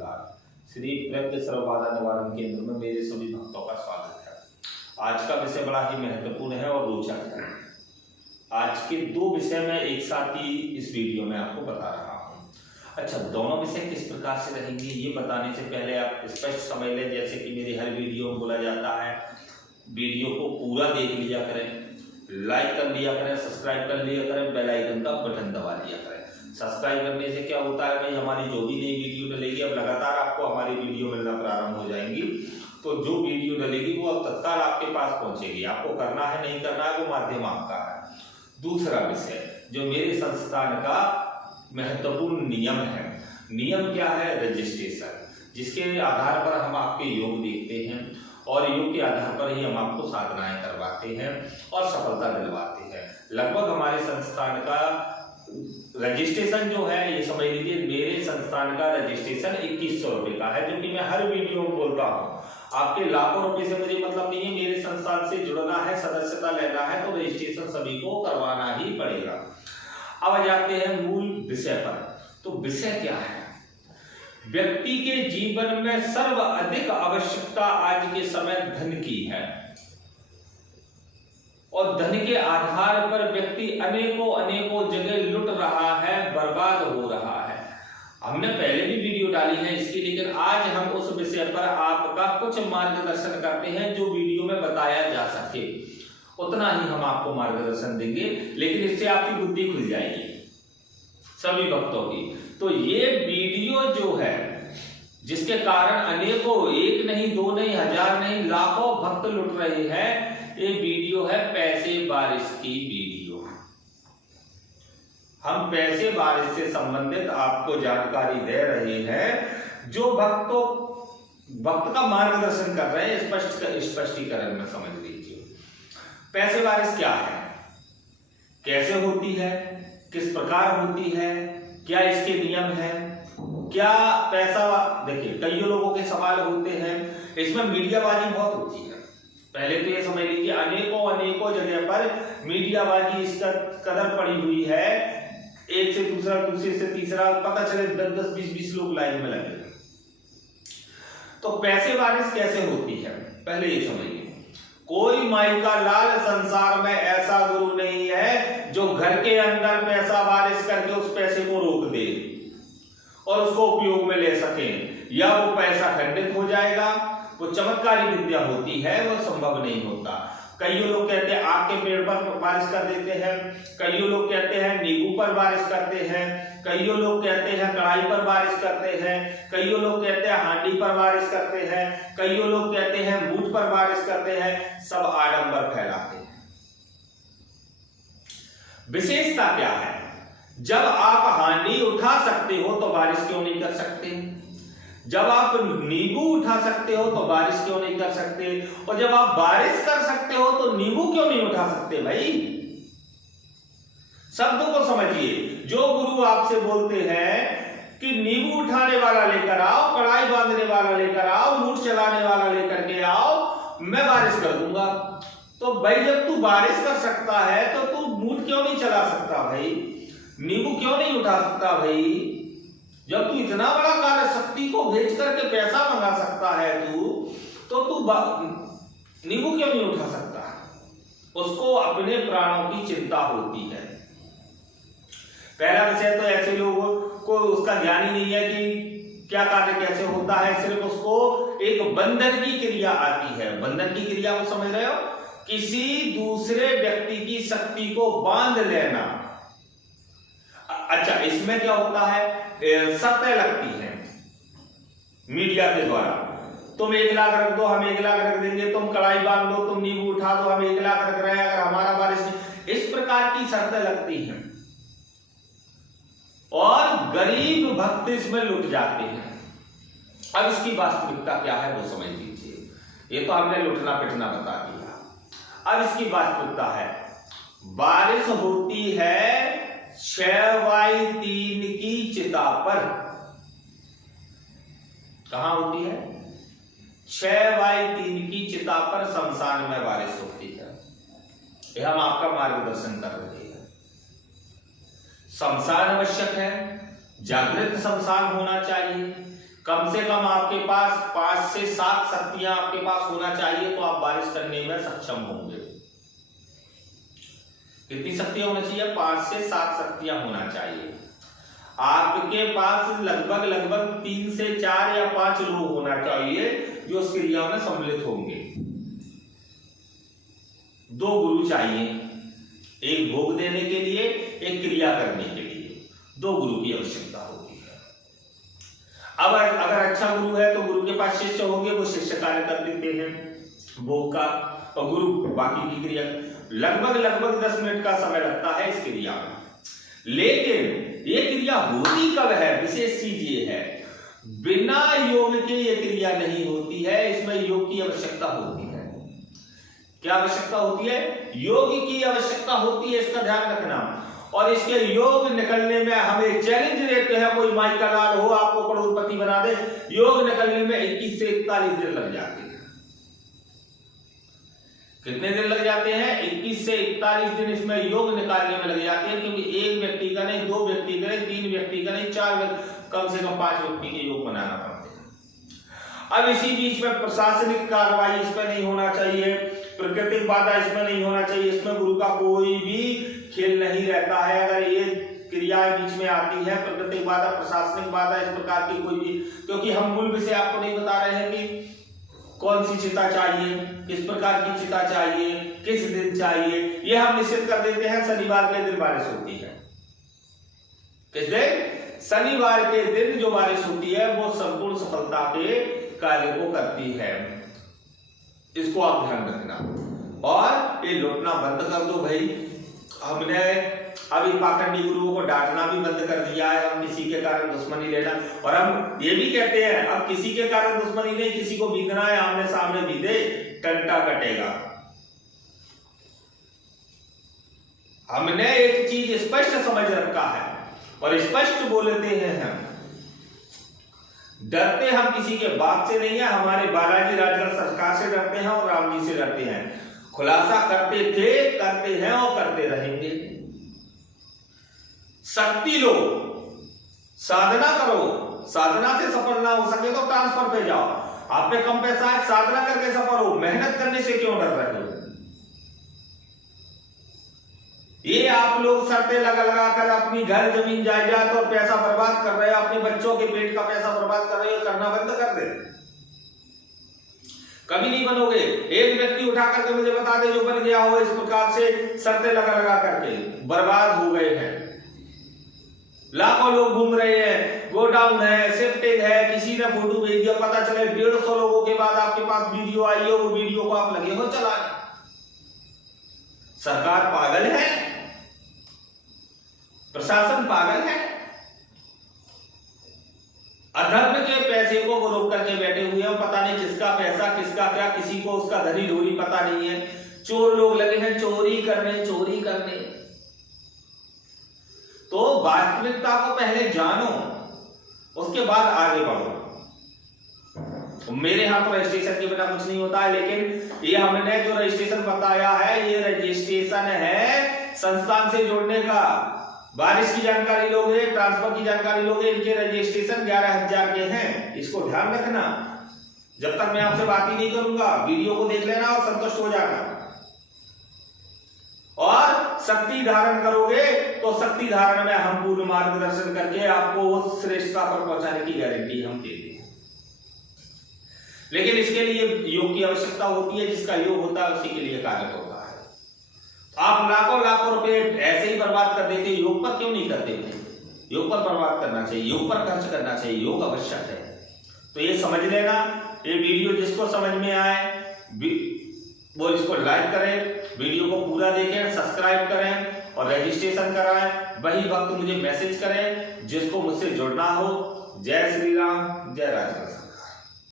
नमस्कार। श्री प्रज्ञ सर्व बाधा निवारण केंद्र में मेरे सभी भक्तों का स्वागत है। आज का विषय बड़ा ही महत्वपूर्ण है और रोचक है। आज के दो विषय मैं एक साथ ही इस वीडियो में आपको बता रहा हूँ। अच्छा, दोनों विषय किस प्रकार से रहेंगे ये बताने से पहले आप स्पष्ट समझ लें, जैसे कि मेरी हर वीडियो में बोला जाता है, वीडियो को पूरा देख लिया करें, लाइक कर लिया करें, सब्सक्राइब कर लिया करें, बेल आइकन का बटन दबा लिया करें। सब्सक्राइब करने से क्या होता है भाई, हमारी जो भी नई वीडियो डलेगी अब लगातार आपको हमारी वीडियो मिलना प्रारंभ हो जाएंगी। तो जो वीडियो डलेगी वो अब तत्काल आपके पास पहुंचेगी। आपको करना है नहीं करना है वो माध्यम आपका है। दूसरा विषय जो मेरे संस्थान का महत्वपूर्ण नियम है, नियम क्या है? रजिस्ट्रेशन, जिसके आधार पर हम आपके योग देखते हैं और योग के आधार पर ही हम आपको साधनाएं करवाते हैं और सफलता दिलवाते हैं। लगभग हमारे संस्थान का रजिस्ट्रेशन जो है, ये समझ लीजिए मेरे संस्थान का रजिस्ट्रेशन 2100 रुपए का है, जो कि मैं हर वीडियो में बोलता हूँ। आपके लाखों रुपए से मुझे मतलब नहीं है, मेरे संस्थान से जुड़ना है, सदस्यता लेना है तो रजिस्ट्रेशन सभी को करवाना ही पड़ेगा। अब आ जाते हैं मूल विषय पर। तो विषय क्या है? व्यक्ति के जीवन में सर्वाधिक आवश्यकता आज के समय धन की है और धन के आधार पर व्यक्ति अनेकों जगह लुट रहा है, बर्बाद हो रहा है। हमने पहले भी वीडियो डाली है इसकी, लेकिन आज हम उस विषय पर आपका कुछ मार्गदर्शन करते हैं जो वीडियो में बताया जा सके उतना ही हम आपको मार्गदर्शन देंगे, लेकिन इससे आपकी बुद्धि खुल जाएगी सभी भक्तों की। तो ये वीडियो जो है, जिसके कारण अनेकों, एक नहीं दो नहीं हजार नहीं लाखों भक्त लुट रहे हैं, ये वीडियो है पैसे बारिश की वीडियो। हम पैसे बारिश से संबंधित आपको जानकारी दे रहे हैं, जो भक्त का मार्गदर्शन कर रहे हैं। स्पष्टीकरण में समझ लीजिए पैसे बारिश क्या है, कैसे होती है, किस प्रकार होती है, क्या इसके नियम है, क्या पैसा। देखिए कई लोगों के सवाल होते हैं, इसमें मीडियाबाजी बहुत होती है। पहले तो ये समझ लीजिए अनेकों जगह पर मीडियाबाजी इसका कदर पड़ी हुई है। एक से दूसरा, दूसरे से तीसरा, पता चले 10-10, 20-20 लोग लाइन में लगे। तो पैसे बारिश कैसे होती है पहले ये समझिए। कोई माई का लाल संसार में ऐसा गुरु नहीं है जो घर के अंदर पैसा बारिश करके उस पैसे को रोक दे और उसको उपयोग में ले सके, या वो पैसा खंडित हो जाएगा। वो चमत्कारी विद्या होती है, वो संभव नहीं होता। कई लोग कहते हैं आग के पेड़ पर बारिश कर देते हैं, कई लोग कहते हैं नींबू पर बारिश करते हैं, कई लोग कहते हैं कढ़ाई पर बारिश करते हैं, कई लोग कहते हैं हांडी पर बारिश करते हैं, कई लोग कहते हैं मूठ पर बारिश करते हैं। सब आडंबर फैलाते हैं। विशेषता क्या है? जब आप हांडी उठा सकते हो तो बारिश क्यों नहीं कर सकते? जब आप नींबू उठा सकते हो तो बारिश क्यों नहीं कर सकते? और जब आप बारिश कर सकते हो तो नींबू क्यों नहीं उठा सकते? भाई शब्दों को समझिए। जो गुरु आपसे बोलते हैं कि नींबू उठाने वाला लेकर आओ, कढ़ाई बांधने वाला लेकर आओ, मूठ चलाने वाला लेकर के आओ, मैं बारिश कर दूंगा, तो भाई जब तू बारिश कर सकता है तो तू मूठ क्यों नहीं चला सकता? भाई नींबू क्यों नहीं उठा सकता? भाई जब तू इतना बड़ा कार्य शक्ति को भेज करके पैसा मंगा सकता है तो तू नींबू क्यों नहीं उठा सकता? उसको अपने प्राणों की चिंता होती है। पहला विषय तो ऐसे लोगों को उसका ज्ञान ही नहीं है कि क्या कार्य कैसे होता है। सिर्फ उसको एक बंधन की क्रिया आती है। बंधन की क्रिया को समझ रहे हो? किसी दूसरे व्यक्ति की शक्ति को बांध लेना। अच्छा, इसमें क्या होता है? शर्तें लगती हैं मीडिया के द्वारा। तुम 1 लाख रख दो, हम 1 लाख रख देंगे, तुम कढ़ाई बांध दो, तुम नींबू उठा दो, हम 1 लाख रख रहे हैं, अगर हमारा बारिश नहीं। इस प्रकार की शर्तें लगती हैं और गरीब भक्त इसमें लुट जाते हैं। अब इसकी वास्तविकता क्या है वो समझ लीजिए। ये तो हमने लुटना पिटना बता दिया। अब इसकी वास्तविकता है, बारिश होती है 6/3 की चिता पर। कहां होती है? 6/3 की चिता पर शमशान में बारिश होती है। यह हम आपका मार्गदर्शन कर रहे हैं। शमशान आवश्यक है, जागृत शमशान होना चाहिए। कम से कम आपके पास 5 से 7 शक्तियां आपके पास होना चाहिए, तो आप बारिश करने में सक्षम होंगे। कितनी शक्तियां होना चाहिए? 5 से 7 शक्तियां होना चाहिए। आपके पास लगभग 3 से 4 या 5 लोग होना चाहिए जो इस क्रिया में सम्मिलित होंगे। 2 गुरु चाहिए, एक भोग देने के लिए, एक क्रिया करने के लिए। 2 गुरु की आवश्यकता होती है। अब अगर अच्छा गुरु है तो गुरु के पास शिष्य होंगे, वो शिष्य कार्य कर देते हैं भोग का, और गुरु बाकी की क्रिया। लगभग 10 मिनट का समय लगता है इस क्रिया में। लेकिन ये क्रिया होती कब है? विशेष चीज ये है, बिना योग के ये क्रिया नहीं होती है, इसमें योग की आवश्यकता होती है। क्या आवश्यकता होती है? योग की आवश्यकता होती है, इसका ध्यान रखना। और इसके योग निकलने में हमें चैलेंज देते हैं, कोई माई का लाल हो आपको करोड़पति बना दे, योग निकलने में 21 से 41 दिन लग जाते हैं। कितने दिन लग जाते हैं? 21 से 41 दिन इसमें योग निकालने में लग जाते हैं, क्योंकि एक व्यक्ति का नहीं, 2 व्यक्ति का नहीं, 3 व्यक्ति का नहीं, 4 कम से कम 5 व्यक्ति के योग बनाना पड़ते हैं। अब इसी बीच में प्रशासनिक कार्रवाई इसमें नहीं होना चाहिए, प्राकृतिक बाधा इसमें नहीं होना चाहिए, इसमें गुरु का कोई भी खेल नहीं रहता है। अगर ये क्रिया बीच में आती है, प्राकृतिक बाधा, प्रशासनिक बाधा, इस प्रकार की कोई भी, क्योंकि हम मूल विषय आपको नहीं बता रहे हैं कि कौन सी चिता चाहिए, किस प्रकार की चिता चाहिए, किस दिन चाहिए, ये हम निश्चित कर देते हैं। शनिवार के दिन बारिश होती है। किस दिन? शनिवार के दिन जो बारिश होती है वो संपूर्ण सफलता के कार्य को करती है। इसको आप ध्यान रखना। और ये लौटना बंद कर दो भाई। हमने अभी पाखंडी गुरुओं को डांटना भी बंद कर दिया है, हम किसी के कारण दुश्मनी लेना। और हम ये भी कहते हैं अब किसी के कारण दुश्मनी नहीं, किसी को बीतना है आमने सामने बीते, टंटा कटेगा। हमने एक चीज स्पष्ट समझ रखा है और स्पष्ट बोलते हैं। हम डरते हम किसी के बाप से नहीं है, हमारे बालाजी राजगढ़ सरकार से डरते हैं और राम जी से डरते हैं। खुलासा करते थे, करते हैं और करते रहेंगे। शक्ति लो, साधना करो, साधना से सफल ना हो सके तो ट्रांसफर पे जाओ। आप पे कम पैसा है, साधना करके सफल हो, मेहनत करने से क्यों डर रहे हो? ये आप लोग शर्तें लगा कर अपनी घर जमीन जायदाद और पैसा बर्बाद कर रहे हो, अपने बच्चों के पेट का पैसा बर्बाद कर रहे हो, करना बंद कर दे। कभी नहीं बनोगे। एक व्यक्ति उठा करके मुझे बता दे जो बन गया हो इस प्रकार से शर्तें लगा करके, बर्बाद हो गए हैं। लाखों लोग घूम रहे हैं, गोडाउन है, शिफ्टिंग है, किसी ने फोटो भेज दिया, पता चले 150 लोगों के बाद आपके पास वीडियो आई है, वो वीडियो को आप लगे हो चलाने। सरकार पागल है, प्रशासन पागल है। अधर्म के पैसे को वो रोक करके बैठे हुए हैं, पता नहीं किसका पैसा किसका क्या, किसी को उसका धरी धोरी पता नहीं है। चोर लोग लगे हैं चोरी करने। तो वास्तविकता को पहले जानो, उसके बाद आगे बढ़ो। मेरे यहां तो रजिस्ट्रेशन के बिना कुछ नहीं होता है, लेकिन ये हमने जो रजिस्ट्रेशन बताया है, ये रजिस्ट्रेशन है संस्थान से जोड़ने का। बारिश की जानकारी लोगे, ट्रांसफर की जानकारी लोगे, इनके रजिस्ट्रेशन 11,000 के हैं, इसको ध्यान रखना। जब तक मैं आपसे बात ही नहीं करूंगा, वीडियो को देख लेना और संतुष्ट हो जाना। और शक्ति धारण करोगे तो शक्ति धारण में हम पूर्ण मार्गदर्शन करके आपको उस श्रेष्ठता पर पहुंचाने की गारंटी हम देते हैं। लेकिन इसके लिए योग की आवश्यकता होती है, जिसका योग होता है उसी के लिए कारक होता है। आप लाखों रुपए ऐसे ही बर्बाद कर देते, योग पर क्यों नहीं करते? योग पर बर्बाद करना चाहिए, योग पर खर्च करना चाहिए, योग आवश्यक है। तो ये समझ लेना। ये वीडियो जिसको समझ में आए वो इसको लाइक करें, वीडियो को पूरा देखें, सब्सक्राइब करें और रजिस्ट्रेशन कराएं। वही वक्त मुझे मैसेज करें जिसको मुझसे जुड़ना हो। जय श्री राम, जय राजगढ़।